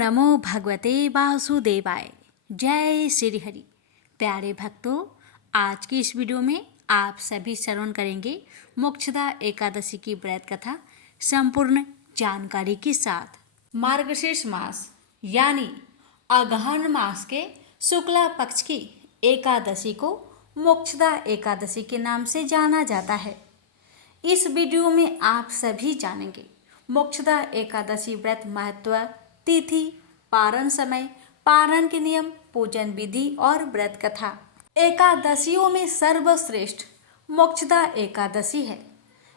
नमो भगवते वासुदेवाय। जय श्री हरि। प्यारे भक्तों, आज की इस वीडियो में आप सभी श्रवण करेंगे मोक्षदा एकादशी की व्रत कथा संपूर्ण जानकारी के साथ। मार्गशीर्ष मास यानी अगहन मास के शुक्ला पक्ष की एकादशी को मोक्षदा एकादशी के नाम से जाना जाता है। इस वीडियो में आप सभी जानेंगे मोक्षदा एकादशी व्रत महत्व, तिथि, पारण समय, पारण के नियम, पूजन विधि और व्रत कथा। एकादशियों में सर्वश्रेष्ठ मोक्षदा एकादशी है।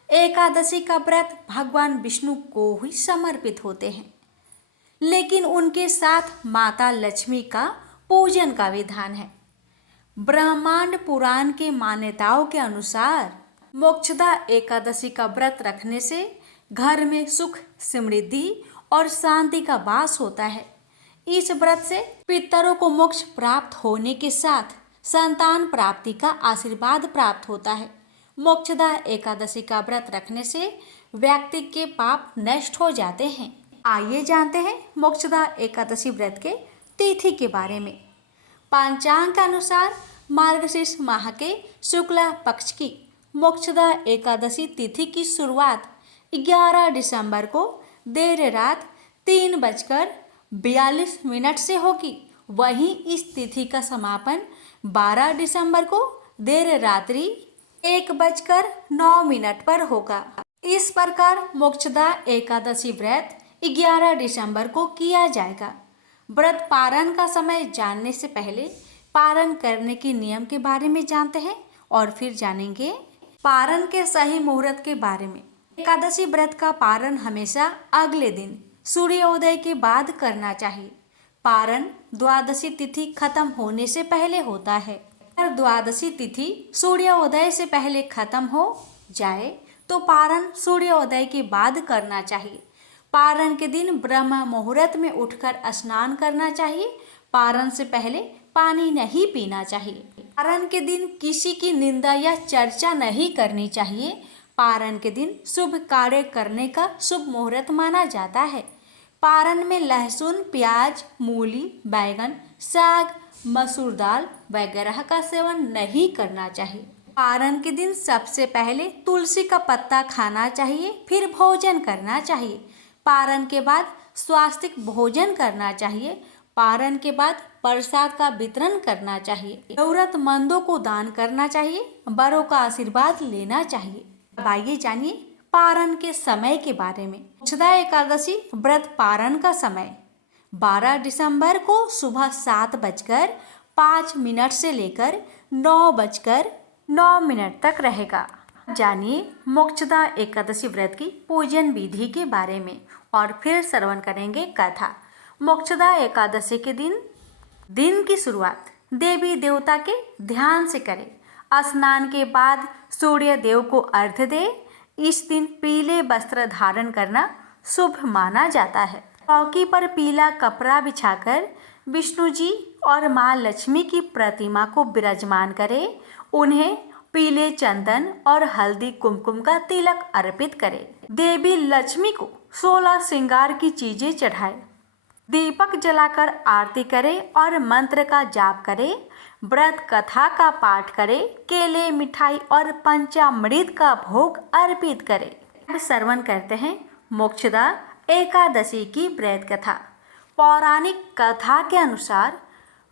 एकादशी का व्रत भगवान विष्णु को ही समर्पित होते हैं, लेकिन उनके साथ माता लक्ष्मी का पूजन का विधान है। ब्रह्मांड पुराण के मान्यताओं के अनुसार मोक्षदा एकादशी का व्रत रखने से घर में सुख, समृद्धि और शांति का वास होता है। इस व्रत से पितरों को मोक्ष प्राप्त होने के साथ संतान प्राप्ति का आशीर्वाद प्राप्त होता है। मोक्षदा एकादशी का व्रत रखने से व्यक्ति के पाप नष्ट हो जाते हैं। आइए जानते हैं मोक्षदा एकादशी व्रत के तिथि के बारे में। पंचांग के अनुसार मार्गशीर्ष माह के शुक्ला पक्ष की मोक्षदा एकादशी तिथि की शुरुआत 11 दिसंबर को देर रात 3:42 से होगी। वहीं इस तिथि का समापन 12 दिसंबर को देर रात्रि 1:09 पर होगा। इस प्रकार मोक्षदा एकादशी व्रत 11 दिसंबर को किया जाएगा। व्रत पारण का समय जानने से पहले पारण करने के नियम के बारे में जानते हैं और फिर जानेंगे पारण के सही मुहूर्त के बारे में। एकादशी व्रत का पारण हमेशा अगले दिन सूर्योदय के बाद करना चाहिए। पारण द्वादशी तिथि खत्म होने से पहले होता है। अगर द्वादशी तिथि सूर्योदय से पहले खत्म हो जाए तो पारण सूर्योदय के बाद करना चाहिए। पारण के दिन ब्रह्म मुहूर्त में उठकर स्नान करना चाहिए। पारण से पहले पानी नहीं पीना चाहिए। पारण के दिन किसी की निंदा या चर्चा नहीं करनी चाहिए। पारण के दिन शुभ कार्य करने का शुभ मुहूर्त माना जाता है। पारण में लहसुन, प्याज, मूली, बैगन, साग, मसूर दाल वगैरह का सेवन नहीं करना चाहिए। पारण के दिन सबसे पहले तुलसी का पत्ता खाना चाहिए, फिर भोजन करना चाहिए। पारण के बाद स्वास्तिक भोजन करना चाहिए। पारण के बाद प्रसाद का वितरण करना चाहिए। जरूरतमंदों को दान करना चाहिए। बड़ों का आशीर्वाद लेना चाहिए। अब आइए जानिए पारण के समय के बारे में। मोक्षदा एकादशी व्रत पारण का समय 12 दिसंबर को सुबह 7:05 से लेकर 9:09 तक रहेगा। जानिए मोक्षदा एकादशी व्रत की पूजन विधि के बारे में और फिर श्रवण करेंगे कथा। मोक्षदा एकादशी के दिन की शुरुआत देवी देवता के ध्यान से करें। स्नान के बाद सूर्य देव को अर्घ्य दे। इस दिन पीले वस्त्र धारण करना शुभ माना जाता है। चौकी पर पीला कपड़ा बिछाकर विष्णु जी और माँ लक्ष्मी की प्रतिमा को विराजमान करें। उन्हें पीले चंदन और हल्दी कुमकुम का तिलक अर्पित करें। देवी लक्ष्मी को 16 श्रृंगार की चीजें चढ़ाएं। दीपक जलाकर आरती करें और मंत्र का जाप करें। व्रत कथा का पाठ करें। केले, मिठाई और पंचामृत का भोग अर्पित करें। अब श्रवण करते हैं मोक्षदा एकादशी की व्रत कथा। पौराणिक कथा के अनुसार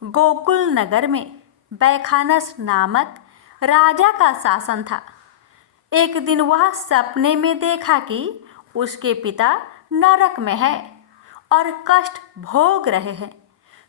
गोकुल नगर में बैखानस नामक राजा का शासन था। एक दिन वह सपने में देखा कि उसके पिता नरक में है और कष्ट भोग रहे हैं।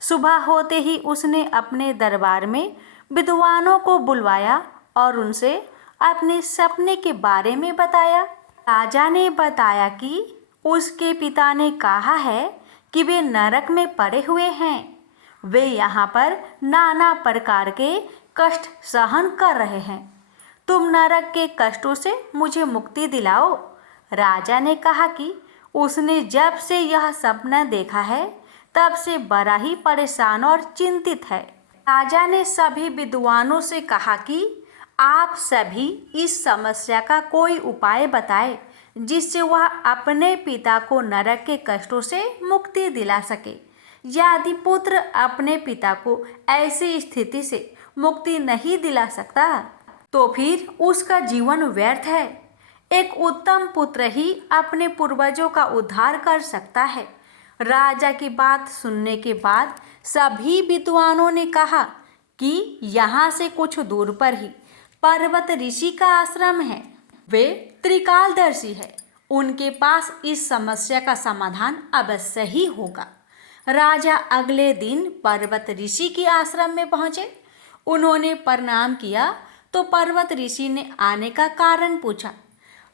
सुबह होते ही उसने अपने दरबार में विद्वानों को बुलवाया और उनसे अपने सपने के बारे में बताया। राजा ने बताया कि उसके पिता ने कहा है कि वे नरक में पड़े हुए हैं। वे यहाँ पर नाना प्रकार के कष्ट सहन कर रहे हैं। तुम नरक के कष्टों से मुझे मुक्ति दिलाओ। राजा ने कहा कि उसने जब से यह सपना देखा है तब से बड़ा ही परेशान और चिंतित है। राजा ने सभी विद्वानों से कहा कि आप सभी इस समस्या का कोई उपाय बताएं जिससे वह अपने पिता को नरक के कष्टों से मुक्ति दिला सके। यदि पुत्र अपने पिता को ऐसी स्थिति से मुक्ति नहीं दिला सकता तो फिर उसका जीवन व्यर्थ है। एक उत्तम पुत्र ही अपने पूर्वजों का उद्धार कर सकता है। राजा की बात सुनने के बाद सभी विद्वानों ने कहा कि यहाँ से कुछ दूर पर ही पर्वत ऋषि का आश्रम है। वे त्रिकालदर्शी है, उनके पास इस समस्या का समाधान अवश्य ही होगा। राजा अगले दिन पर्वत ऋषि के आश्रम में पहुंचे। उन्होंने प्रणाम किया तो पर्वत ऋषि ने आने का कारण पूछा।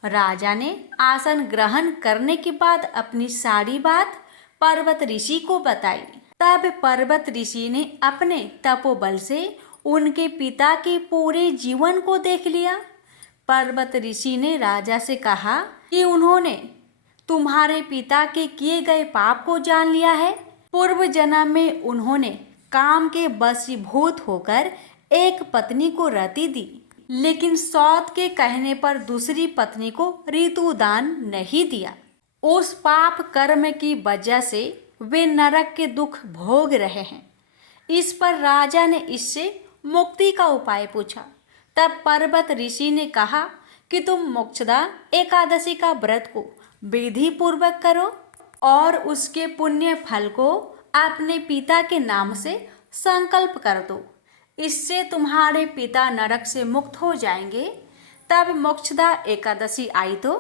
राजा ने आसन ग्रहण करने के बाद अपनी सारी बात पर्वत ऋषि को बताई। तब पर्वत ऋषि ने अपने तपोबल से उनके पिता के पूरे जीवन को देख लिया। पर्वत ऋषि ने राजा से कहा कि उन्होंने तुम्हारे पिता के किए गए पाप को जान लिया है। पूर्व जन्म में उन्होंने काम के वशीभूत होकर एक पत्नी को रति दी, लेकिन सौत के कहने पर दूसरी पत्नी को ऋतुदान नहीं दिया। उस पाप कर्म की वजह से वे नरक के दुख भोग रहे हैं। इस पर राजा ने इससे मुक्ति का उपाय पूछा। तब पर्वत ऋषि ने कहा कि तुम मोक्षदा एकादशी का व्रत को विधि पूर्वक करो और उसके पुण्य फल को अपने पिता के नाम से संकल्प कर दो। इससे तुम्हारे पिता नरक से मुक्त हो जाएंगे। तब मोक्षदा एकादशी आई तो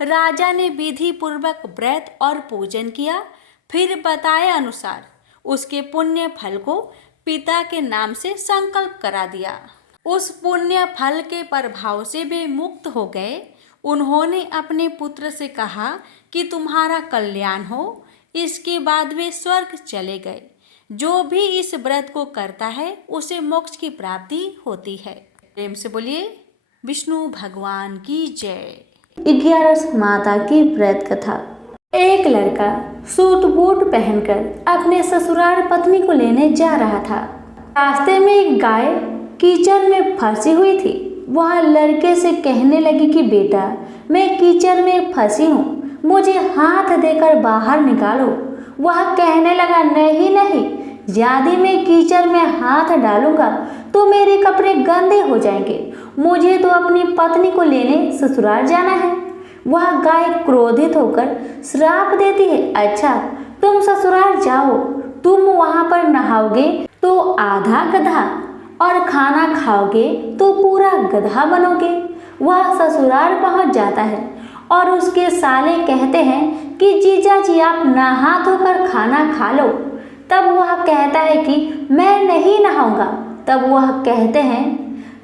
राजा ने विधि पूर्वक व्रत और पूजन किया। फिर बताए अनुसार उसके पुण्य फल को पिता के नाम से संकल्प करा दिया। उस पुण्य फल के प्रभाव से वे मुक्त हो गए। उन्होंने अपने पुत्र से कहा कि तुम्हारा कल्याण हो। इसके बाद वे स्वर्ग चले गए। जो भी इस व्रत को करता है उसे मोक्ष की प्राप्ति होती है। प्रेम से बोलिए विष्णु भगवान की जय। 11 माता की व्रत कथा। एक लड़का सूट बूट पहनकर अपने ससुराल पत्नी को लेने जा रहा था। रास्ते में एक गाय कीचड़ में फंसी हुई थी। वह लड़के से कहने लगी कि बेटा, मैं कीचड़ में फंसी हूँ, मुझे हाथ देकर बाहर निकालो। वह कहने लगा, नहीं नहीं, यदि मैं कीचड़ में हाथ डालूंगा तो मेरे कपड़े गंदे हो जाएंगे। मुझे तो अपनी पत्नी को लेने ससुराल जाना है। वह गाय क्रोधित होकर श्राप देती है, अच्छा तुम ससुराल जाओ, तुम वहां पर नहाओगे तो आधा गधा और खाना खाओगे तो पूरा गधा बनोगे। वह ससुराल पहुंच जाता है और उसके साले कहते हैं कि जीजा जी आप नहा धोकर खाना खा लो। तब वह कहता है कि मैं नहीं नहाऊंगा। तब वह कहते हैं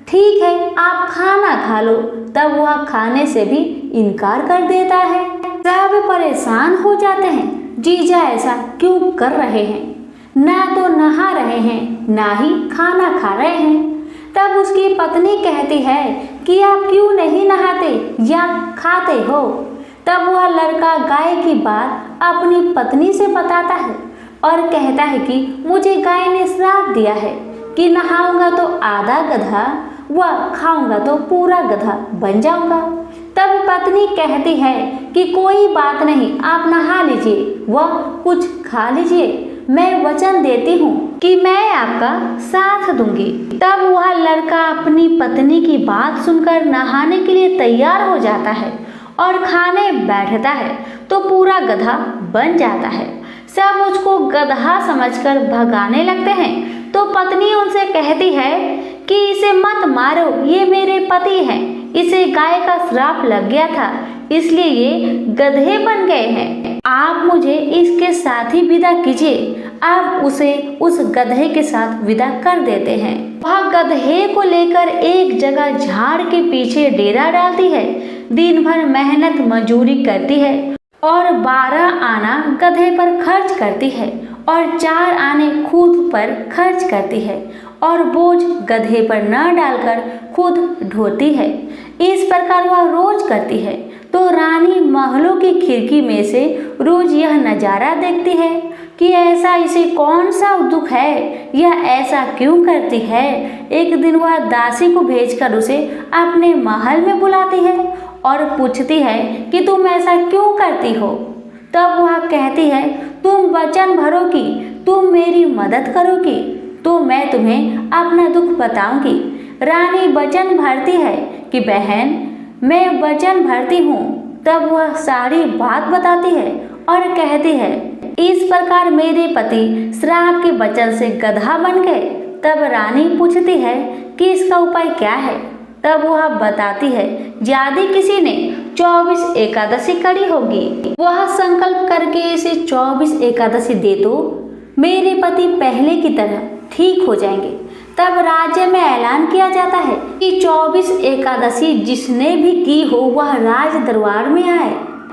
ठीक है आप खाना खा लो। तब वह खाने से भी इनकार कर देता है। सब परेशान हो जाते हैं, जीजा ऐसा क्यों कर रहे हैं, ना तो नहा रहे हैं ना ही खाना खा रहे हैं। तब उसकी पत्नी कहती है कि आप क्यों नहीं नहाते या खाते हो। तब वह लड़का गाय की बात अपनी पत्नी से बताता है और कहता है कि मुझे गाय ने श्राप दिया है कि नहाऊंगा तो आधा गधा व खाऊंगा तो पूरा गधा बन जाऊंगा। तब पत्नी कहती है कि कोई बात नहीं, आप नहा लीजिए व कुछ खा लीजिए, मैं वचन देती हूँ कि मैं आपका साथ दूंगी। तब वह लड़का अपनी पत्नी की बात सुनकर नहाने के लिए तैयार हो जाता है और खाने बैठता है तो पूरा गधा बन जाता है। सब उसको गधा समझकर भगाने लगते हैं तो पत्नी उनसे कहती है कि इसे मत मारो, ये मेरे पति हैं, इसे गाय का श्राप लग गया था इसलिए ये गधे बन गए हैं। आप मुझे इसके साथ ही विदा कीजिए। आप उसे उस गधे के साथ विदा कर देते हैं। वह गधे को लेकर एक जगह झाड़ के पीछे डेरा डालती है। दिन भर मेहनत मजूरी करती है और 12 आना गधे पर खर्च करती है और 4 आने खुद पर खर्च करती है और बोझ गधे पर न डालकर खुद ढोती है। इस प्रकार वह रोज करती है तो रानी महलों की खिड़की में से रोज यह नज़ारा देखती है कि ऐसा इसे कौन सा दुख है, यह ऐसा क्यों करती है। एक दिन वह दासी को भेजकर उसे अपने महल में बुलाती है और पूछती है कि तुम ऐसा क्यों करती हो। तब वह कहती है तुम वचन भरो कि तुम मेरी मदद करोगी तो मैं तुम्हें अपना दुख बताऊंगी। रानी वचन भरती है कि बहन मैं वचन भरती हूँ। तब वह सारी बात बताती है और कहती है, इस प्रकार मेरे पति श्राप के वचन से गधा बन गए। तब रानी पूछती है कि इसका उपाय क्या है। तब वह बताती है, यदि किसी ने 24 एकादशी करी होगी, वह संकल्प करके इसे 24 एकादशी दे दो, मेरे पति पहले की तरह ठीक हो जाएंगे। तब राज्य में ऐलान किया जाता है कि 24 एकादशी जिसने भी की हो वह राज दरबार में आए।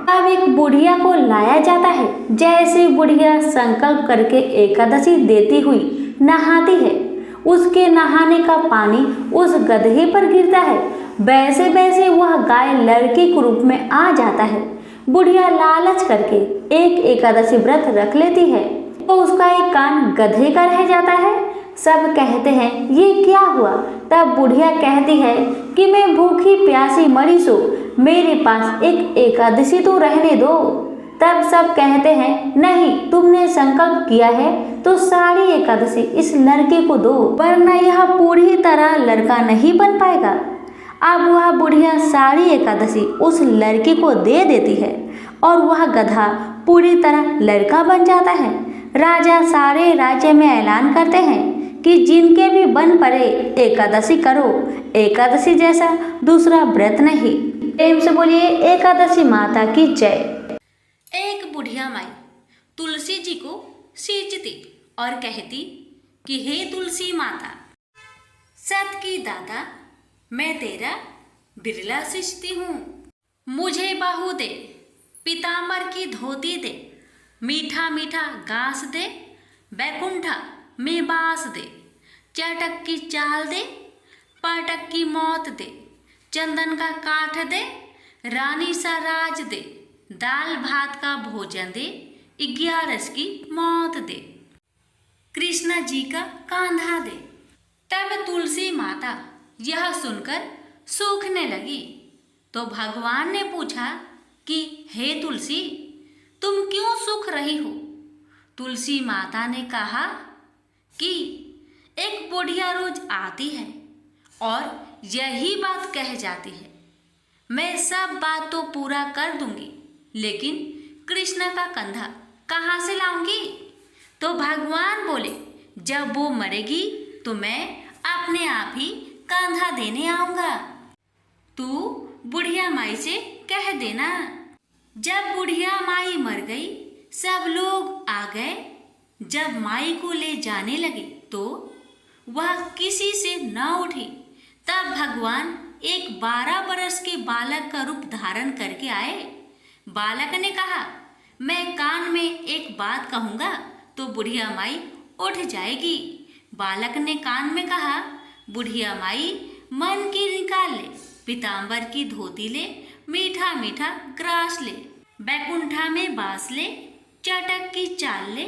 तब एक बुढ़िया को लाया जाता है। जैसे बुढ़िया संकल्प करके एकादशी देती हुई नहाती है, उसके नहाने का पानी उस गधे पर गिरता है। वैसे वैसे वह गाय लड़के के रूप में आ जाता है। बुढ़िया लालच करके एक एकादशी व्रत रख लेती है तो उसका एक कान गधे का रह जाता है। सब कहते हैं ये क्या हुआ। तब बुढ़िया कहती है कि मैं भूखी प्यासी मरी सो, मेरे पास एक एकादशी तो रहने दो। तब सब कहते हैं नहीं, तुमने संकल्प किया है तो सारी एकादशी इस लड़के को दो, वरना यह पूरी तरह लड़का नहीं बन पाएगा। अब वह बुढ़िया सारी एकादशी उस लड़के को दे देती है और वह गधा पूरी तरह लड़का बन जाता है। राजा सारे राज्य में ऐलान करते हैं कि जिनके भी बन पड़े एकादशी करो, एकादशी जैसा दूसरा व्रत नहीं। प्रेम से बोलिए एकादशी माता की जय। एक बुढ़िया माई तुलसी जी को सींचती और कहती कि हे तुलसी माता, सत की दाता, मैं तेरा बिरला सींचती हूँ। मुझे बहू दे, पीताम्बर की धोती दे, मीठा मीठा घास दे, बैकुंठा में बास दे, चटक की चाल दे, पाटक की मौत दे, चंदन का काठ दे, रानी सा राज दे, दाल भात का भोजन दे, 11 की मौत दे, कृष्णा जी का कांधा दे। तब तुलसी माता यह सुनकर सूखने लगी तो भगवान ने पूछा कि हे तुलसी, तुम क्यों सूख रही हो। तुलसी माता ने कहा कि एक बुढ़िया रोज आती है और यही बात कह जाती है, मैं सब बात तो पूरा कर दूंगी, लेकिन कृष्ण का कंधा कहाँ से लाऊंगी। तो भगवान बोले, जब वो मरेगी तो मैं अपने आप ही कंधा देने आऊंगा। तू बुढ़िया माई से कह देना। जब बुढ़िया माई मर गई, सब लोग आ गए। जब माई को ले जाने लगे तो वह किसी से न उठी। तब भगवान एक 12 बरस के बालक का रूप धारण करके आए। बालक ने कहा, मैं कान में एक बात कहूँगा तो बुढ़िया माई उठ जाएगी। बालक ने कान में कहा, बुढ़िया माई मन की निकाल ले, पीताम्बर की धोती ले, मीठा मीठा ग्रास ले, बैकुंठा में बास ले, चटक की चाल ले,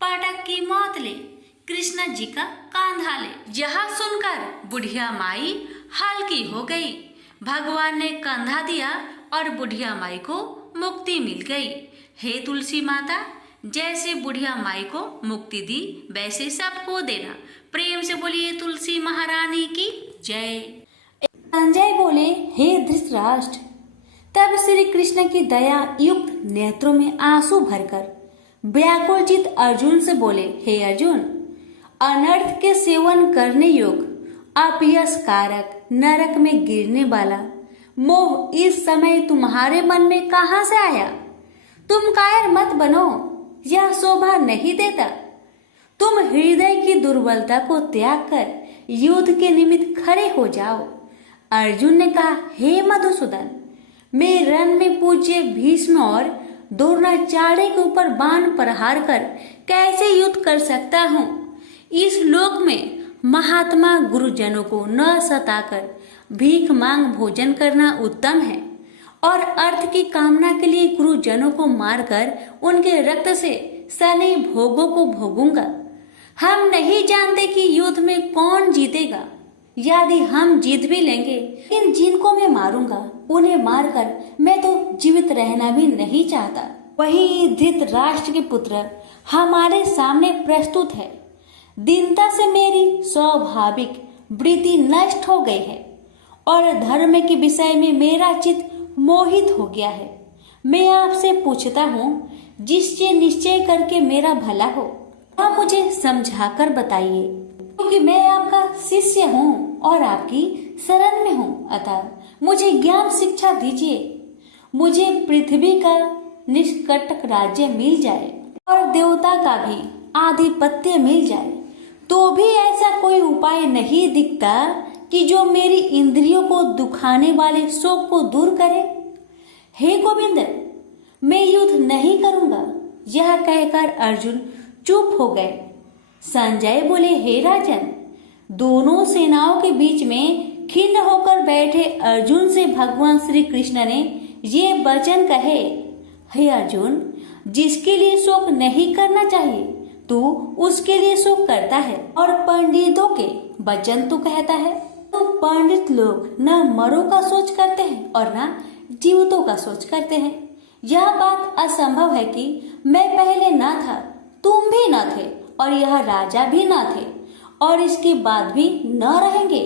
पाटक की मौत ले, कृष्ण जी का कांधा ले। यह सुनकर बुढ़िया माई हल्की हो गई। भगवान ने कंधा दिया और बुढ़िया माई को मुक्ति मिल गई। हे तुलसी माता, जैसे बुढ़िया माई को मुक्ति दी वैसे सबको देना। प्रेम से बोलिए तुलसी महारानी की जय। संजय बोले, हे धृतराष्ट्र। तब श्री कृष्ण की दया युक्त नेत्रों में आंसू भरकर व्याकुल चित अर्जुन से बोले, हे अर्जुन, अनर्थ के सेवन करने योग्य, अपयश कारक, नरक में गिरने वाला मोह इस समय तुम्हारे मन में कहाँ से आया। तुम कायर मत बनो, यह शोभा नहीं देता। तुम हृदय की दुर्बलता को त्याग कर युद्ध के निमित्त खड़े हो जाओ। अर्जुन ने कहा, हे मधुसूदन, मैं रण में पूज्य भीष्म और द्रोणाचार्य के ऊपर बाण प्रहार कर कैसे युद्ध कर सकता हूँ। इस लोक में महात्मा गुरुजनों को न सताकर भीख मांग भोजन करना उत्तम है, और अर्थ की कामना के लिए गुरुजनों को मारकर उनके रक्त से सने भोगों को भोगूंगा। हम नहीं जानते कि युद्ध में कौन जीतेगा। यदि हम जीत भी लेंगे, लेकिन जिनको मैं मारूंगा उन्हें मारकर मैं तो जीवित रहना भी नहीं चाहता। वहीं धृतराष्ट्र के पुत्र हमारे सामने प्रस्तुत है। दीनता से मेरी स्वाभाविक वृत्ति नष्ट हो गई है और धर्म के विषय में मेरा चित्त मोहित हो गया है। मैं आपसे पूछता हूँ, जिससे निश्चय करके मेरा भला हो, आप मुझे समझाकर बताइए, क्योंकि मैं आपका शिष्य हूँ और आपकी शरण में हूँ। अतः मुझे ज्ञान शिक्षा दीजिए। मुझे पृथ्वी का निष्कंटक राज्य मिल जाए और देवता का भी आधिपत्य मिल जाए, तो भी ऐसा कोई उपाय नहीं दिखता कि जो मेरी इंद्रियों को दुखाने वाले शोक को दूर करे। हे गोविंद, मैं युद्ध नहीं करूंगा। यह कहकर अर्जुन चुप हो गए। संजय बोले, हे राजन, दोनों सेनाओं के बीच में खिन्न होकर बैठे अर्जुन से भगवान श्री कृष्ण ने ये वचन कहे, हे अर्जुन, जिसके लिए शोक नहीं करना चाहिए तू उसके लिए शोक करता है, और पंडितों के वचन तू कहता है। तो पंडित लोग न मरों का सोच करते हैं और न जीवितों का सोच करते हैं। यह बात असंभव है कि मैं पहले न था, तुम भी न थे, और यह राजा भी न थे, और इसके बाद भी न रहेंगे।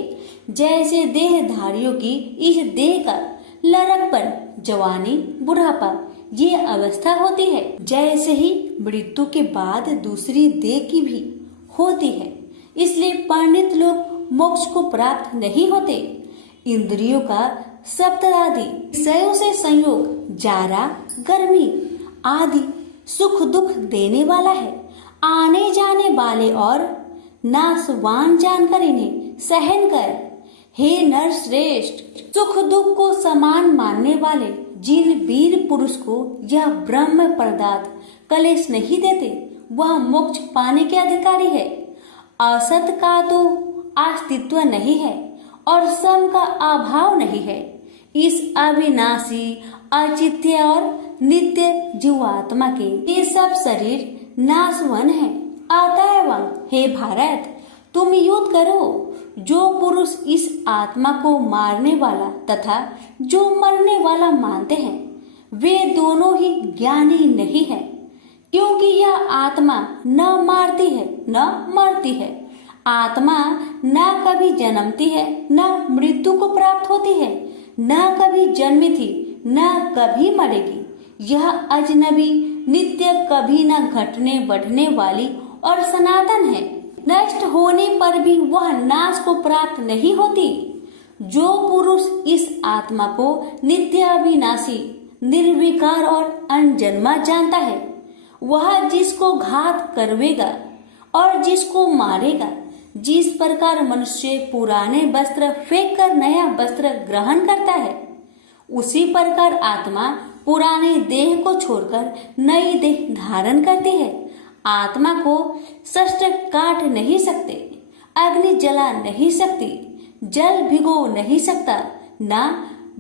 जैसे देहधारियों की इस देह का लड़कपन, जवानी, बुढ़ापा ये अवस्था होती है, जैसे ही मृत्यु के बाद दूसरी देह की भी होती है। इसलिए पंडित लोग मोक्ष को प्राप्त नहीं होते। इंद्रियों का सप्तरादि विषयों से संयोग जारा, गर्मी आदि सुख दुख देने वाला है। आने जाने वाले और नाशवान जानकर इन्हें सहन कर। हे नर श्रेष्ठ, सुख दुख को समान मानने वाले जिन वीर पुरुष को यह ब्रह्म पदार्थ कलेश नहीं देते, वह मोक्ष पाने के अधिकारी है। असत का तो अस्तित्व नहीं है और सम का अभाव नहीं है। इस अविनाशी, अचित्य और नित्य जीवात्मा के ये सब शरीर नाशवन है। अतएव हे भारत, तुम युद्ध करो। जो पुरुष इस आत्मा को मारने वाला तथा जो मरने वाला मानते हैं, वे दोनों ही ज्ञानी नहीं है, क्योंकि यह आत्मा न मारती है न मरती है। आत्मा न कभी जन्मती है न मृत्यु को प्राप्त होती है, न कभी जन्मी थी न कभी मरेगी। यह अजनबी, नित्य, कभी न घटने बढ़ने वाली और सनातन है। नष्ट होने पर भी वह नाश को प्राप्त नहीं होती। जो पुरुष इस आत्मा को नित्य, अविनाशी, निर्विकार और अनजन्मा जानता है, वह जिसको घात करवेगा और जिसको मारेगा, जिस प्रकार मनुष्य पुराने वस्त्र फेंक कर नया वस्त्र ग्रहण करता है, उसी प्रकार आत्मा पुराने देह को छोड़कर नई देह धारण करती है। आत्मा को शस्त्र काट नहीं सकते, अग्नि जला नहीं सकती, जल भिगो नहीं सकता, ना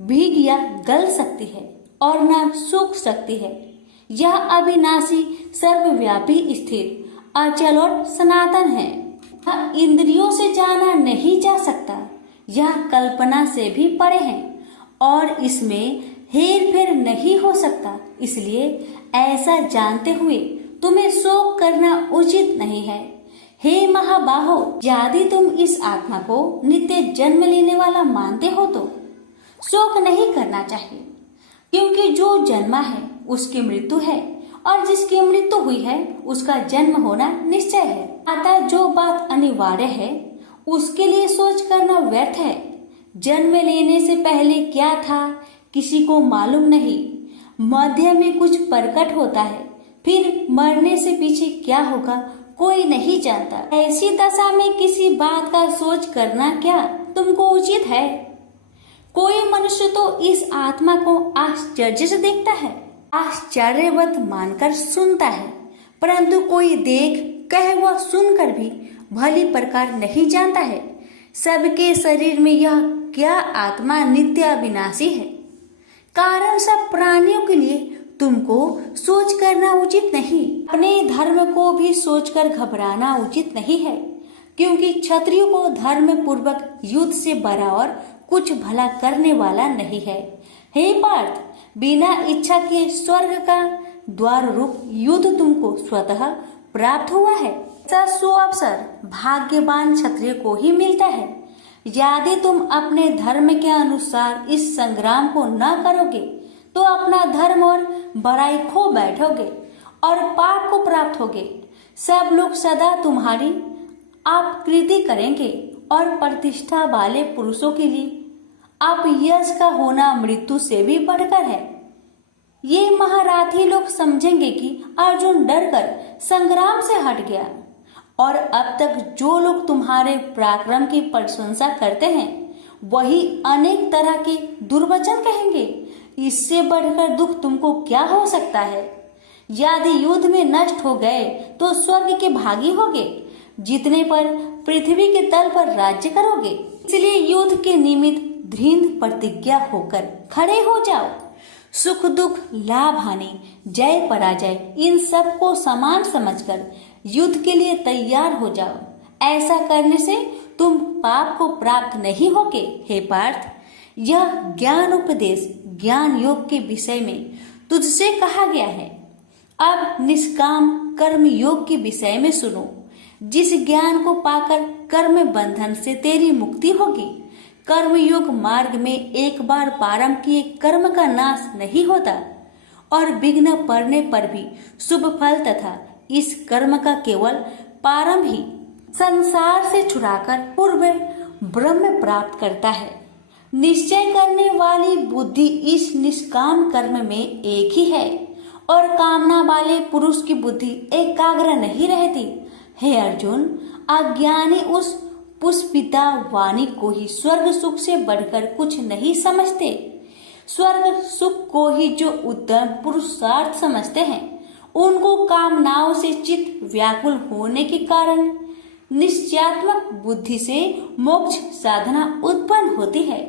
भीग या गल सकती है और ना सूख सकती है। यह अविनाशी, सर्वव्यापी, स्थिर, अचल और सनातन है। यह इंद्रियों से जाना नहीं जा सकता। यह कल्पना से भी परे है और इसमें हेर फेर नहीं हो सकता। इसलिए ऐसा जानते हुए तुम्हें शोक करना उचित नहीं है। हे महाबाहो, यदि तुम इस आत्मा को नित्य जन्म लेने वाला मानते हो तो शोक नहीं करना चाहिए, क्योंकि जो जन्मा है उसकी मृत्यु है और जिसकी मृत्यु हुई है उसका जन्म होना निश्चय है। अतः जो बात अनिवार्य है उसके लिए सोच करना व्यर्थ है। जन्म लेने से पहले क्या था किसी को मालूम नहीं। मध्य में कुछ प्रकट होता है, फिर मरने से पीछे क्या होगा कोई नहीं जानता। ऐसी दशा में किसी बात का सोच करना क्या तुमको उचित है? कोई मनुष्य तो इस आत्मा को आश्चर्य से देखता है, आश्चर्यवत मानकर सुनता है, परंतु कोई देख कह व सुनकर भी भली प्रकार नहीं जानता है सबके शरीर में यह क्या आत्मा नित्य अविनाशी है। कारण सब प्राणियों के लिए तुमको सोच करना उचित नहीं। अपने धर्म को भी सोचकर घबराना उचित नहीं है, क्योंकि क्षत्रियो को धर्म पूर्वक युद्ध से बड़ा और कुछ भला करने वाला नहीं है। हे पार्थ, बिना इच्छा के स्वर्ग का द्वार रूप युद्ध तुमको स्वतः प्राप्त हुआ है। ऐसा सुअवसर भाग्यवान क्षत्रिय को ही मिलता है। यदि तुम अपने धर्म के अनुसार इस संग्राम को न करोगे तो अपना धर्म और बड़ाई खो बैठोगे और पाप को प्राप्त होगे। सब लोग सदा तुम्हारी अपकीर्ति करेंगे और प्रतिष्ठा वाले पुरुषों के लिए आप यश का होना मृत्यु से भी बढ़कर है। ये महारथी लोग समझेंगे कि अर्जुन डरकर संग्राम से हट गया और अब तक जो लोग तुम्हारे पराक्रम की प्रशंसा करते हैं वही अनेक तरह के दुर्वचन कहेंगे। इससे बढ़कर दुख तुमको क्या हो सकता है? यदि युद्ध में नष्ट हो गए तो स्वर्ग के भागी होगे, जीतने पर पृथ्वी के तल पर राज्य करोगे। इसलिए युद्ध के निमित्त दृढ़ प्रतिज्ञा होकर खड़े हो जाओ। सुख दुख, लाभ हानि, जय पराजय, इन सब को समान समझकर युद्ध के लिए तैयार हो जाओ। ऐसा करने से तुम पाप को प्राप्त नहीं होगे। हे पार्थ, यह ज्ञान उपदेश ज्ञान योग के विषय में तुझसे कहा गया है। अब निष्काम कर्म योग के विषय में सुनो। जिस ज्ञान को पाकर कर्म बंधन से तेरी मुक्ति होगी। कर्म योग मार्ग में एक बार प्रारंभ किए कर्म का नाश नहीं होता और विघ्न पड़ने पर भी शुभ फल तथा इस कर्म का केवल प्रारंभ ही संसार से छुड़ाकर पूर्व ब्रह्म प्राप्त करता है। निश्चय करने वाली बुद्धि इस निष्काम कर्म में एक ही है और कामना वाले पुरुष की बुद्धि एकाग्र नहीं रहती। हे अर्जुन, अज्ञानी उस पुष्पिता वाणी को ही स्वर्ग सुख से बढ़कर कुछ नहीं समझते। स्वर्ग सुख को ही जो उत्तम पुरुषार्थ समझते हैं, उनको कामनाओं से चित्त व्याकुल होने के कारण निश्चयात्मक बुद्धि से मोक्ष साधना उत्पन्न होती है।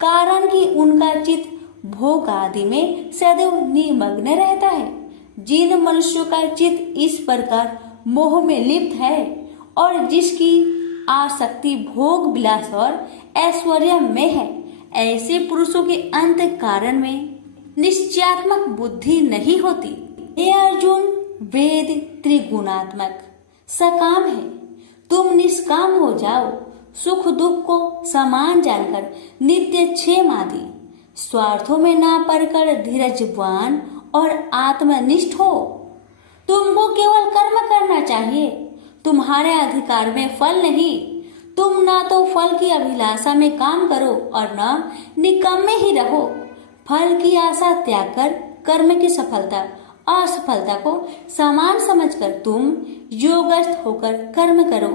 कारण कि उनका चित्त भोग आदि में सदैव निमग्न रहता है। जिन मनुष्यों का चित्त इस प्रकार मोह में लिप्त है और जिसकी आसक्ति भोग विलास और ऐश्वर्य में है, ऐसे पुरुषों के अंत कारण में निश्चयात्मक बुद्धि नहीं होती। हे अर्जुन, वेद त्रिगुणात्मक सकाम है। तुम निष्काम हो जाओ। सुख दुख को समान जानकर नित्य क्षेम आदि स्वार्थों में ना पड़कर धीरजवान और आत्मनिष्ठ हो। तुमको केवल कर्म करना चाहिए। तुम्हारे अधिकार में फल नहीं। तुम ना तो फल की अभिलाषा में काम करो और न निकम्मे ही रहो। फल की आशा त्याग कर कर्म की सफलता असफलता को समान समझकर तुम योगस्थ होकर कर्म करो।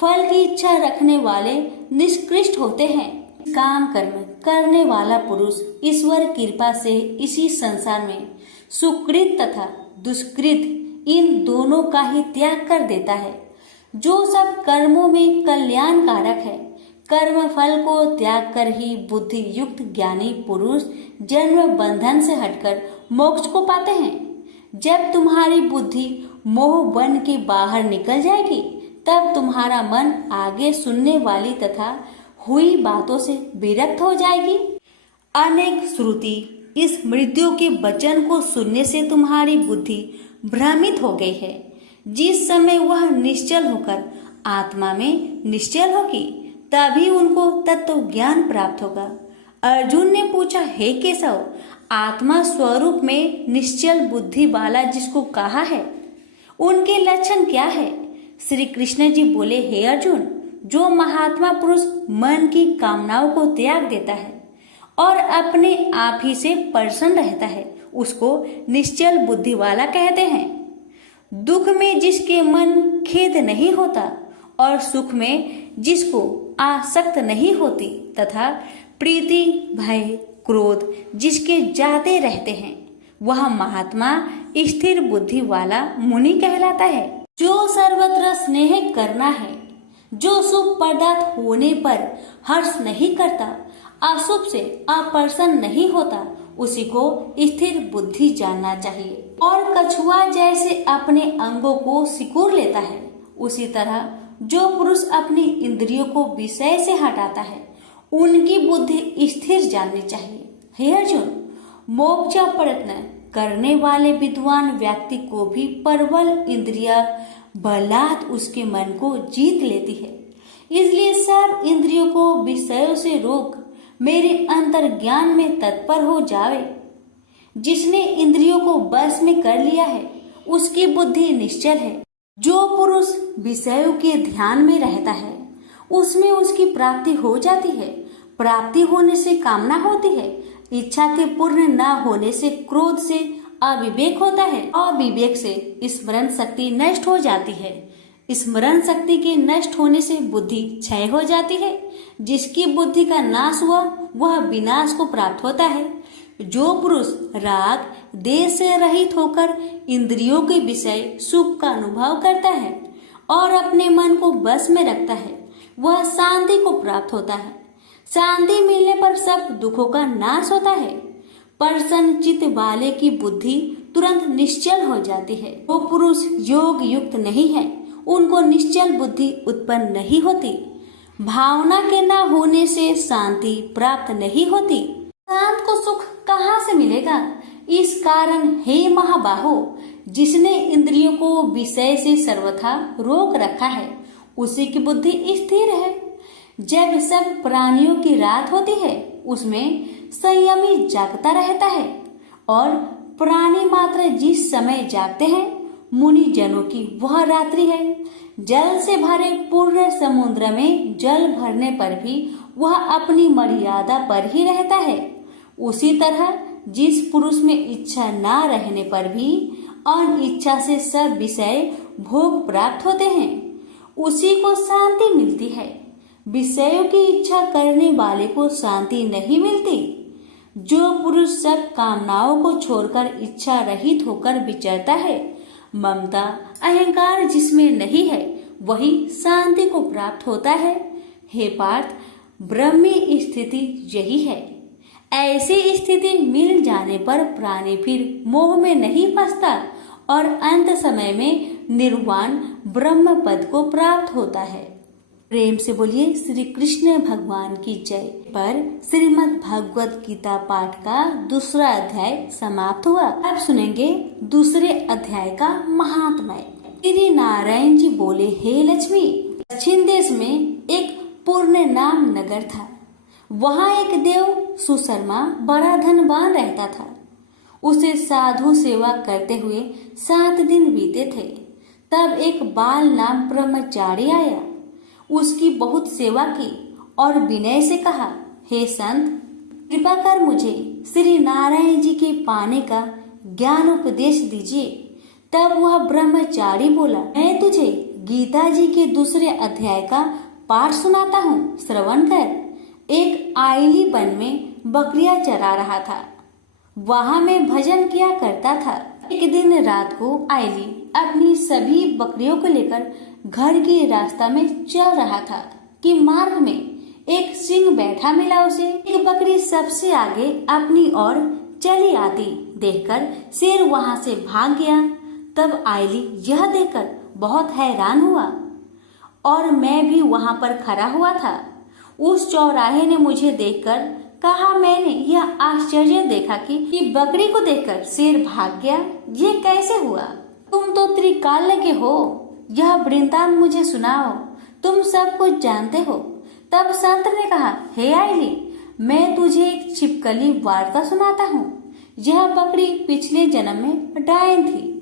फल की इच्छा रखने वाले निष्कृष्ट होते हैं। काम कर्म करने वाला पुरुष ईश्वर कृपा से इसी संसार में सुकृत तथा दुष्कृत इन दोनों का ही त्याग कर देता है। जो सब कर्मों में कल्याणकारक है, कर्म फल को त्याग कर ही बुद्धि युक्त ज्ञानी पुरुष जन्म बंधन से हटकर मोक्ष को पाते हैं। जब तुम्हारी बुद्धि मोह बन के बाहर निकल जाएगी, तब तुम्हारा मन आगे सुनने वाली तथा हुई बातों से विरक्त हो जाएगी। अनेक श्रुति इस मृत्यु के वचन को सुनने से तुम्हारी बुद्धि भ्रमित हो गई है। जिस समय वह निश्चल होकर आत्मा में निश्चल होगी, तभी उनको तत्व ज्ञान प्राप्त होगा। अर्जुन ने पूछा, हे केशव, आत्मा स्वरूप में निश्चल बुद्धि वाला जिसको कहा है, उनके लक्षण क्या है? श्री कृष्ण जी बोले, हे अर्जुन, जो महात्मा पुरुष मन की कामनाओं को त्याग देता है और अपने आप ही से प्रसन्न रहता है, उसको निश्चल बुद्धि वाला कहते हैं। दुख में जिसके मन खेद नहीं होता और सुख में जिसको आसक्त नहीं होती तथा प्रीति भय क्रोध जिसके जाते रहते हैं, वह महात्मा स्थिर बुद्धि वाला मुनि कहलाता है। जो सर्वत्र स्नेह करना है, जो शुभ पदार्थ होने पर हर्ष नहीं करता, अशुभ से अप्रसन्न नहीं होता, उसी को स्थिर बुद्धि जानना चाहिए। और कछुआ जैसे अपने अंगों को सिकोड़ लेता है, उसी तरह जो पुरुष अपनी इंद्रियों को विषय से हटाता है, उनकी बुद्धि स्थिर जाननी चाहिए। हे अर्जुन, मोक्ष प्रयत्न करने वाले विद्वान व्यक्ति को भी प्रबल इंद्रिया बलात् उसके मन को जीत लेती है। इसलिए सब इंद्रियों को विषयों से रोक मेरे अंतर ज्ञान में तत्पर हो जावे। जिसने इंद्रियों को बस में कर लिया है उसकी बुद्धि निश्चल है। जो पुरुष विषयों के ध्यान में रहता है उसमें उसकी प्राप्ति हो जाती है। प्राप्ति होने से कामना होती है। इच्छा के पूर्ण न होने से क्रोध से अविवेक होता है। अविवेक से स्मरण शक्ति नष्ट हो जाती है। स्मरण शक्ति के नष्ट होने से बुद्धि क्षय हो जाती है। जिसकी बुद्धि का नाश हुआ वह विनाश को प्राप्त होता है। जो पुरुष राग देश से रहित होकर इंद्रियों के विषय सुख का अनुभव करता है और अपने मन को बस में रखता है वह शांति को प्राप्त होता है। शांति मिलने पर सब दुखों का नाश होता है। प्रसन्न चित्त वाले की बुद्धि तुरंत निश्चल हो जाती है। वो पुरुष योग युक्त नहीं है उनको निश्चल बुद्धि उत्पन्न नहीं होती। भावना के न होने से शांति प्राप्त नहीं होती। शांत को सुख कहाँ से मिलेगा? इस कारण हे महाबाहो, जिसने इंद्रियों को विषय से सर्वथा रोक रखा है उसी की बुद्धि स्थिर है। जब सब प्राणियों की रात होती है उसमें संयमी जागता रहता है और प्राणी मात्र जिस समय जागते हैं मुनि जनों की वह रात्रि है। जल से भरे पूर्ण समुद्र में जल भरने पर भी वह अपनी मर्यादा पर ही रहता है। उसी तरह जिस पुरुष में इच्छा ना रहने पर भी अनिच्छा से सब विषय भोग प्राप्त होते हैं उसी को शांति मिलती है। विषयों की इच्छा करने वाले को शांति नहीं मिलती। जो पुरुष सब कामनाओं को छोड़कर इच्छा रहित होकर विचरता है, ममता अहंकार जिसमें नहीं है वही शांति को प्राप्त होता है। हे पार्थ, ब्रह्मी स्थिति यही है। ऐसी स्थिति मिल जाने पर प्राणी फिर मोह में नहीं फंसता और अंत समय में निर्वाण ब्रह्म पद को प्राप्त होता है। प्रेम से बोलिए श्री कृष्ण भगवान की जय। पर श्रीमद् भगवद गीता पाठ का दूसरा अध्याय समाप्त हुआ। अब सुनेंगे दूसरे अध्याय का महात्म्य। श्री नारायण जी बोले, हे लक्ष्मी, दक्षिण देश में एक पूर्ण नाम नगर था। वहाँ एक देव सुशर्मा बड़ा धनवान रहता था। उसे साधु सेवा करते हुए 7 दिन बीते थे। तब एक बाल नाम ब्रह्मचारी आया। उसकी बहुत सेवा की और विनय से कहा, हे संत, कृपा कर मुझे श्री नारायण जी के पाने का ज्ञान उपदेश दीजिए। तब वह ब्रह्मचारी बोला, मैं तुझे गीता जी के दूसरे अध्याय का पाठ सुनाता हूँ, श्रवण कर। एक आईली वन में बकरियां चरा रहा था। वहां में भजन किया करता था। एक दिन रात को आईली अपनी सभी बकरियों को लेकर घर के रास्ता में चल रहा था कि मार्ग में एक सिंह बैठा मिला उसे। एक बकरी सबसे आगे अपनी ओर चली आती देखकर शेर वहां से भाग गया। तब आईली यह देखकर बहुत हैरान हुआ और मैं भी वहां पर खड़ा हुआ था। उस चौराहे ने मुझे देखकर कहा, मैंने यह आश्चर्य देखा कि बकरी को देखकर शेर भाग गया। ये कैसे हुआ? तुम तो त्रिकाल के हो, यह वृत्तांत मुझे सुनाओ, तुम सब कुछ जानते हो। तब संत ने कहा, हे आईली, मैं तुझे एक छिपकली वार्ता सुनाता हूँ। यह बकरी पिछले जन्म में डायन थी।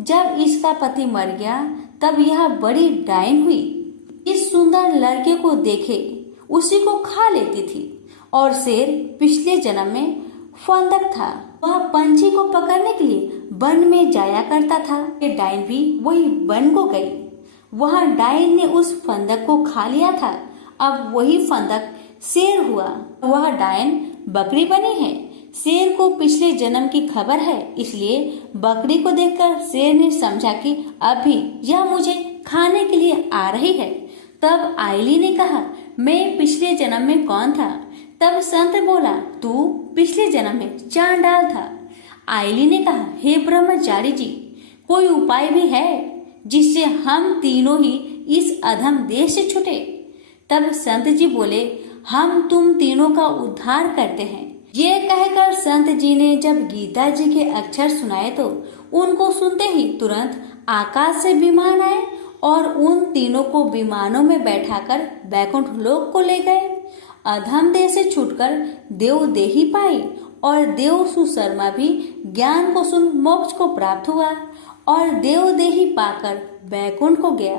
जब इसका पति मर गया तब यह बड़ी डायन हुई। इस सुंदर लड़के को देखे उसी को खा लेती थी। और शेर पिछले जन्म में फंदक था। वह पंछी को पकड़ने के लिए वन में जाया करता था। ये डायन भी वही वन को गई। वह डायन ने उस फंदक को खा लिया था। अब वही फंदक शेर हुआ। वह डायन बकरी बनी है। शेर को पिछले जन्म की खबर है, इसलिए बकरी को देखकर शेर ने समझा कि अभी यह मुझे खाने के लिए आ रही है। तब आईली ने कहा, मैं पिछले जन्म में कौन था? तब संत बोला, तू पिछले जन्म में चांडाल था। आईली ने कहा, हे ब्रह्मचारी जी, कोई उपाय भी है जिससे हम तीनों ही इस अधम देश से छूटे? तब संत जी बोले, हम तुम तीनों का उद्धार करते हैं। ये कहकर संत जी ने जब गीता जी के अक्षर सुनाए तो उनको सुनते ही तुरंत आकाश से विमान आए और उन तीनों को विमानों में बैठाकर बैकुंठ लोक को ले गए। अधम देह से छूटकर देव देही पाई और देव सुशर्मा भी ज्ञान को सुन मोक्ष को प्राप्त हुआ और देव देही पाकर बैकुंठ को गया।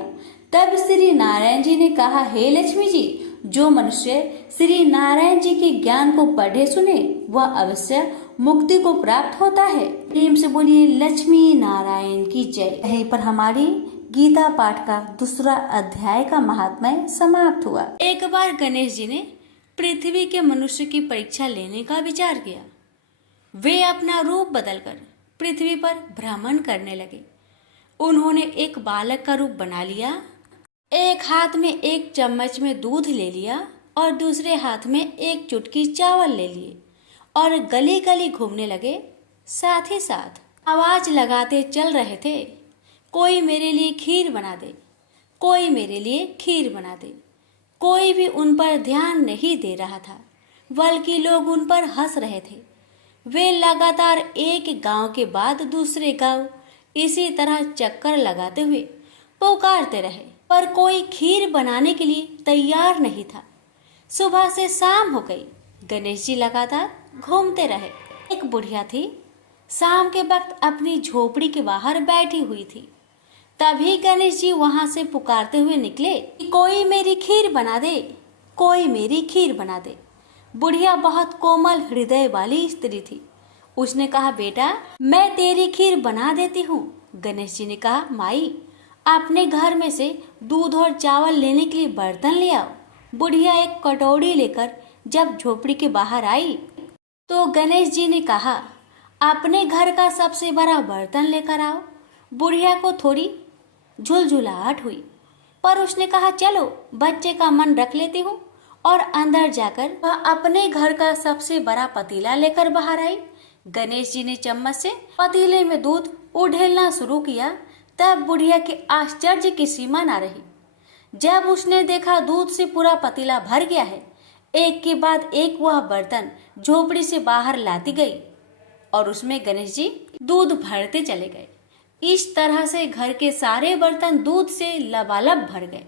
तब श्री नारायण जी ने कहा, हे लक्ष्मी जी, जो मनुष्य श्री नारायण जी के ज्ञान को पढ़े सुने वह अवश्य मुक्ति को प्राप्त होता है। प्रेम से बोलिए लक्ष्मी नारायण की जय। यहीं पर हमारी गीता पाठ का दूसरा अध्याय का महात्म्य समाप्त हुआ। एक बार गणेश जी ने पृथ्वी के मनुष्य की परीक्षा लेने का विचार किया। वे अपना रूप बदलकर पृथ्वी पर भ्रमण करने लगे। उन्होंने एक बालक का रूप बना लिया। एक हाथ में एक चम्मच में दूध ले लिया और दूसरे हाथ में एक चुटकी चावल ले लिए और गली गली घूमने लगे। साथ ही साथ आवाज लगाते चल रहे थे, कोई मेरे लिए खीर बना दे, कोई मेरे लिए खीर बना दे। कोई भी उन पर ध्यान नहीं दे रहा था, बल्कि लोग उन पर हंस रहे थे। वे लगातार एक गांव के बाद दूसरे गांव इसी तरह चक्कर लगाते हुए पुकारते रहे, पर कोई खीर बनाने के लिए तैयार नहीं था। सुबह से शाम हो गई, गणेश जी लगातार घूमते रहे। एक बुढ़िया थी, शाम के वक्त अपनी झोपड़ी के बाहर बैठी हुई थी। तभी गणेश जी वहां से पुकारते हुए निकले कि कोई मेरी खीर बना दे, कोई मेरी खीर बना दे। बुढ़िया बहुत कोमल हृदय वाली स्त्री थी। उसने कहा, बेटा मैं तेरी खीर बना देती हूँ। गणेश जी ने कहा, माई अपने घर में से दूध और चावल लेने के लिए बर्तन ले आओ। बुढ़िया एक कटोरी लेकर जब झोपड़ी के बाहर आई तो गणेश जी ने कहा, अपने घर का सबसे बड़ा बर्तन लेकर आओ। बुढ़िया को थोड़ी झुलझुलाहट हुई, पर उसने कहा, चलो बच्चे का मन रख लेती हूँ। और अंदर जाकर वह अपने घर का सबसे बड़ा पतीला लेकर बाहर आई। गणेश जी ने चम्मच से पतीले में दूध उड़ेलना शुरू किया। तब बुढ़िया के आश्चर्य की सीमा न रही। जब उसने देखा दूध से पूरा पतीला भर गया है, एक के बाद एक वह बर्तन झोपड़ी से बाहर लाती गई और उसमें गणेश जी दूध भरते चले गए। इस तरह से घर के सारे बर्तन दूध से लबालब भर गए।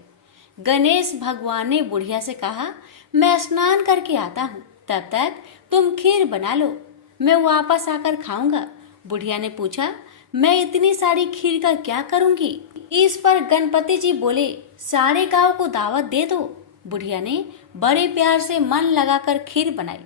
गणेश भगवान ने बुढ़िया से कहा, मैं स्नान करके आता हूँ, तब तक तुम खीर बना लो, मैं वापस आकर खाऊंगा। बुढ़िया ने पूछा, मैं इतनी सारी खीर का क्या करूंगी? इस पर गणपति जी बोले, सारे गांव को दावत दे दो। बुढ़िया ने बड़े प्यार से मन लगाकर खीर बनाई।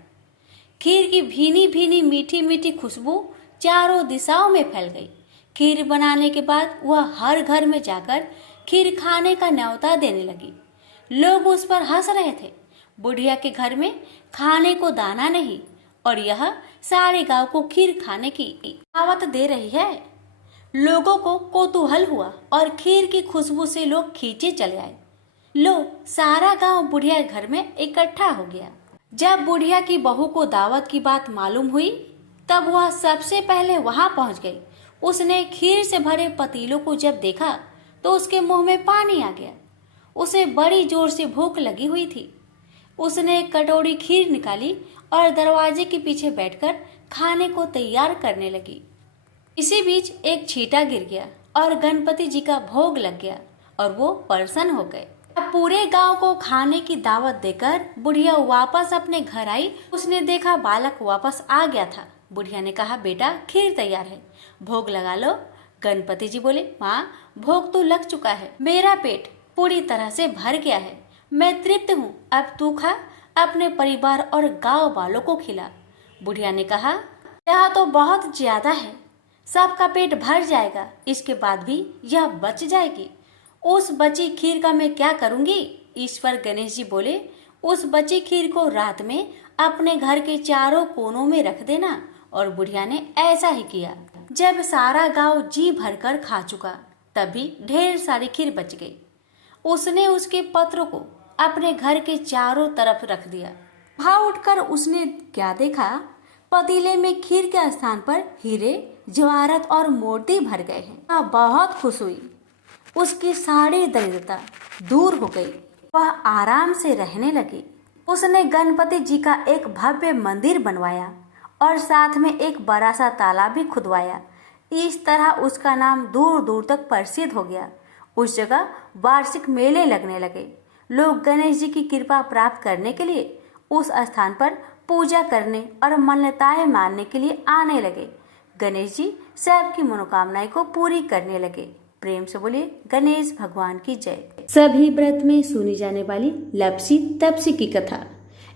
खीर की भीनी भीनी मीठी मीठी खुशबू चारों दिशाओं में फैल गई। खीर बनाने के बाद वह हर घर में जाकर खीर खाने का न्योता देने लगी। लोग उस पर हंस रहे थे। बुढ़िया के घर में खाने को दाना नहीं और यह सारे गांव को खीर खाने की दावत दे रही है। लोगों को कौतूहल हुआ और खीर की खुशबू से लोग खींचे चले आए। लो, सारा गांव बुढ़िया घर में इकट्ठा हो गया। जब बुढ़िया की बहू को दावत की बात मालूम हुई, तब वह सबसे पहले वहां पहुंच गई। उसने खीर से भरे पतीलों को जब देखा तो उसके मुंह में पानी आ गया। उसे बड़ी जोर से भूख लगी हुई थी। उसने एक कटोरी खीर निकाली और दरवाजे के पीछे बैठकर खाने को तैयार करने लगी। इसी बीच एक छींटा गिर गया और गणपति जी का भोग लग गया और वो प्रसन्न हो गए। अब पूरे गांव को खाने की दावत देकर बुढ़िया वापस अपने घर आई। उसने देखा बालक वापस आ गया था। बुढ़िया ने कहा, बेटा खीर तैयार है, भोग लगा लो। गणपति जी बोले, माँ भोग तो लग चुका है, मेरा पेट पूरी तरह से भर गया है, मैं तृप्त हूँ, अब तू खा, अपने परिवार और गांव वालों को खिला। बुढ़िया ने कहा, यह तो बहुत ज्यादा है, सबका पेट भर जाएगा, इसके बाद भी यह बच जाएगी। उस बची खीर का मैं क्या करूंगी? इस पर गणेश जी बोले, उस बची खीर को रात में अपने घर के चारों कोनों में रख देना। और बुढ़िया ने ऐसा ही किया। जब सारा गांव जी भरकर खा चुका, तभी ढेर सारी खीर बच गई। उसने उसके पत्रों को अपने घर के चारों तरफ रख दिया। वहां उठकर उसने क्या देखा? पतीले में खीर के स्थान पर हीरे, जवाहरात और मोती भर गए हैं। बहुत खुश हुई। उसकी सारी दरिद्रता दूर हो गई। वह आराम से रहने लगी। उसने गणपति जी का एक भव्य मंदिर बनवाया और साथ में एक बड़ा सा तालाब भी खुदवाया। इस तरह उसका नाम दूर दूर तक प्रसिद्ध हो गया। उस जगह वार्षिक मेले लगने लगे। लोग गणेश जी की कृपा प्राप्त करने के लिए उस स्थान पर पूजा करने और मान्यताएं मानने के लिए आने लगे। गणेश जी सबकी मनोकामनाएं को पूरी करने लगे। प्रेम से बोलिए गणेश भगवान की जय। सभी व्रत में सुनी जाने वाली लपसी तपसी की कथा।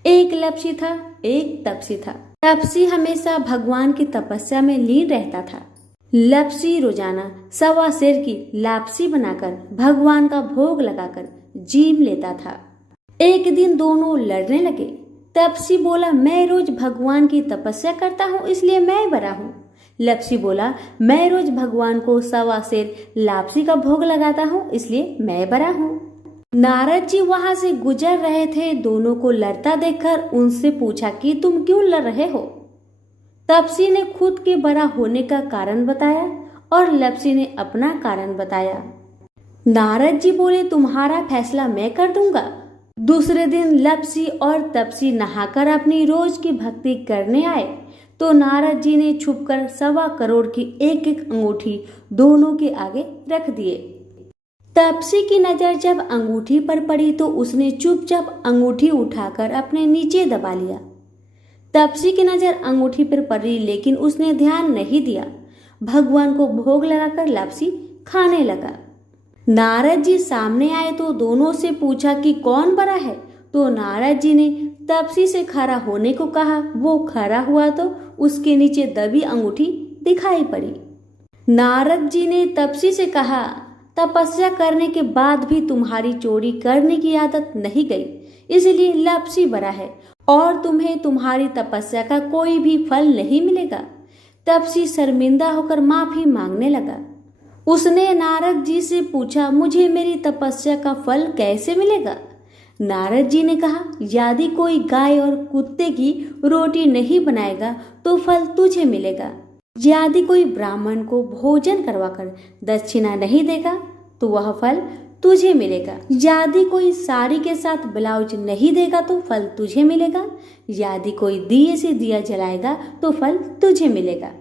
एक लपसी था, एक तपसी था। तपसी हमेशा भगवान की तपस्या में लीन रहता था। लपसी रोजाना 1.25 सेर की लापसी बनाकर भगवान का भोग लगाकर जीम लेता था। एक दिन दोनों लड़ने लगे। तपसी बोला, मैं रोज भगवान की तपस्या करता हूँ इसलिए मैं बड़ा हूँ। लपसी बोला, मैं रोज भगवान को 1.25 सेर लापसी का भोग लगाता हूँ इसलिए मैं बड़ा हूँ। नारद जी वहां से गुजर रहे थे। दोनों को लड़ता देखकर उनसे पूछा कि तुम क्यों लड़ रहे हो। तपसी ने खुद के बड़ा होने का कारण बताया और लपसी ने अपना कारण बताया। नारद जी बोले, तुम्हारा फैसला मैं कर दूंगा। दूसरे दिन लपसी और तपसी नहाकर अपनी रोज की भक्ति करने आए तो नारद जी ने छुपकर 1.25 करोड़ की एक एक अंगूठी दोनों के आगे रख दिए। तपसी की नजर जब अंगूठी पर पड़ी तो उसने चुपचाप अंगूठी उठाकर अपने नीचे दबा लिया। तपसी की नजर अंगूठी पर पड़ी लेकिन उसने ध्यान नहीं दिया। भगवान को भोग लगाकर लपसी खाने लगा। नारद जी सामने आए तो दोनों से पूछा कि कौन बड़ा है, तो नारद जी ने तपसी से खड़ा होने को कहा। वो खड़ा हुआ तो उसके नीचे दबी अंगूठी दिखाई पड़ी। नारद जी ने तपसी से कहा, तपस्या करने के बाद भी तुम्हारी चोरी करने की आदत नहीं गई, इसलिए लपसी बड़ा है और तुम्हें तुम्हारी तपस्या का कोई भी फल नहीं मिलेगा। तपसी शर्मिंदा होकर माफी मांगने लगा। उसने नारद जी से पूछा, मुझे मेरी तपस्या का फल कैसे मिलेगा। नारद जी ने कहा, यदि कोई गाय और कुत्ते की रोटी नहीं बनाएगा तो फल तुझे मिलेगा। यदि कोई ब्राह्मण को भोजन करवाकर दक्षिणा नहीं देगा तो वह फल तुझे मिलेगा। यदि कोई साड़ी के साथ ब्लाउज नहीं देगा तो फल तुझे मिलेगा। यदि कोई दिए से दिया जलाएगा तो फल तुझे मिलेगा।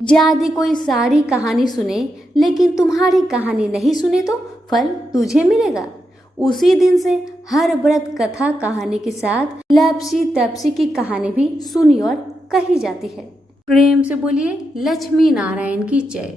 यदि कोई सारी कहानी सुने लेकिन तुम्हारी कहानी नहीं सुने तो फल तुझे मिलेगा। उसी दिन से हर व्रत कथा कहानी के साथ लपसी तपसी की कहानी भी सुनी और कही जाती है। प्रेम से बोलिए लक्ष्मी नारायण की जय।